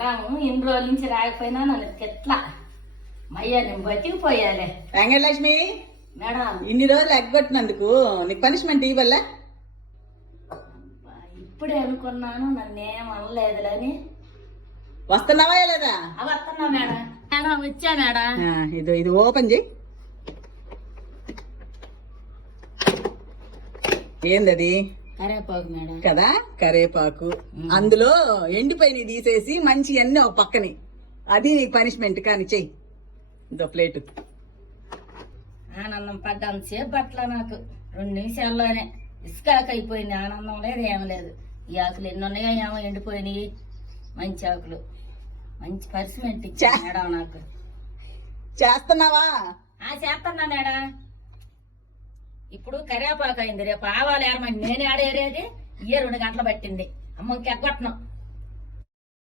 Madam ఇన్ని రోజుల నుంచి రాకపోయినా నన్ను ఎట్లా మయ్యా నేను బతికిపోయాలే. వెంకటలక్ష్మి, మేడం ఇన్ని రోజులు ఎగ్గొట్టినందుకు నీకు పనిష్మెంట్ ఇవ్వలే? ఇప్పుడే అనుకున్నాను, నన్నేం అనలేదులని. వస్తున్నావా లేదా? వస్తున్నా మేడం. మేడం వచ్చా మేడం. ఇది ఓపెన్ చేయి. ఏందది? కరేపాకు మేడం. కదా, కరేపాకు. అందులో ఎండిపోయినవి తీసేసి మంచి అన్ని ఒక పక్కని, అది నీకు పనిష్మెంట్. కానీ చెయ్యి. ఇదో ప్లేటు. ఆనందం పడ్డంతసేపు పట్ల నాకు 2 నిమిషాల్లోనే ఇసుకాకు అయిపోయింది. ఆనందం లేదు, ఏం లేదు. ఈ ఆకులు ఎన్ని ఉన్నాయో ఏమో ఎండిపోయినాయి. మంచి ఆకులు, మంచి పనిష్మెంట్ ఇచ్చా మేడం నాకు. చేస్తున్నావా? చేస్తున్నా మేడం. ఇప్పుడు కరేపాకు అయింది, రేపు ఆవాలు ఏరమంటే నేను ఆడేరేది. 2 గంటలు పట్టింది. అమ్మ ఇంకెగ్గొట్టను.